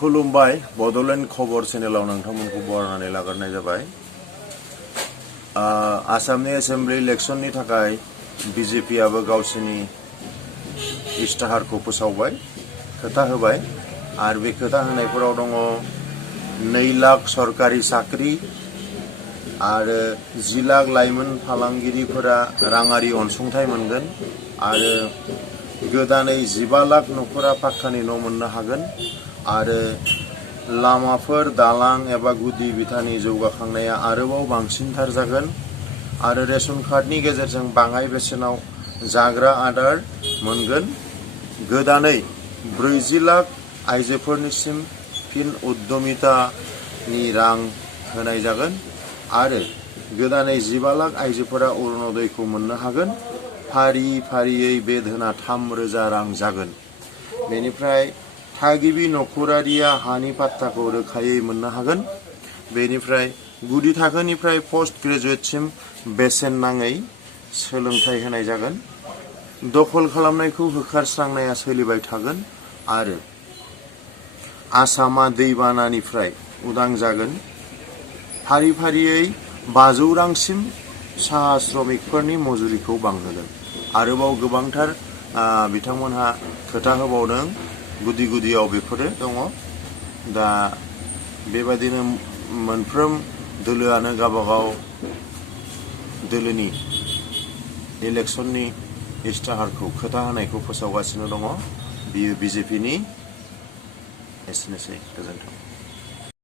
खुलुमबाय बड'लेण्ड खबर चेनेलाव नोंथांमोनखौ बरायनानै लाग्रोनाय जाबाय। आसामनि एसेम्बलि इलेक्शननि थाखाय बिजेपिआबो गावसोरनि इस्ताहारखौ फोसावबाय, खोथा होबाय आरो बे खोथा होनायफोराव दङ 2 लाख सरकारि साख्रि आरो 10 लाख लाइमोन फालांगिरिफोरा राङारि अनसुंथाइ मोनगोन आरो गोदानै 15 लाख नखरा पाक्कानि न' मोननो हागोन आरो लामाफोर दालां एबा गुदि बिथानि जौगाखांनाया आरोबाव बांसिनथार जागोन आरो रेशन कार्डनि गेजेरजों बाङाइ बेसेनाव जाग्रा आदार मोनगोन। गोदानै 40 लाख आइजोफोरनिसिम फिन उद्यमितानि रां होनाय जागोन आरो गोदानै 15 लाख आइजोफोरा अरुणोदयखौ मोननो हागोन। फारि फारियै बे धोना 3,000 रां जागोन। बेनिफ्राय थागिबि नखरारिया हानि पाट्टाखौ रोखायै मोननो हागोन। बेनिफ्राय गुदि थाखोनिफ्राय पोस्ट ग्रेजुएटसिम बेसेन नाङै सोलोंथाइ होनाय जागोन। दखल खालामनायखौ होखारस्रांनाया सोलिबाय थागोन आरो आसामा दैबानानिफ्राय उदां जागोन। फारि फारियै 500 रांसिम साहा श्रमिकफोरनि मजुरिखौ बांहोगोन। आरोबाव गोबांथार बिथांमोनहा खोथा होबावदों, गुदि गुदियाव बेफोरो दङ। दा बेबादिनो मोनफ्रोम दोलोआनो गावबागाव दोलोनि इलेक्शननि इस्ताहारखौ खोथा होनायखौ फोसावगासिनो दङ। बियो बिजेपिनि एसेनोसै। गोजोन्थों।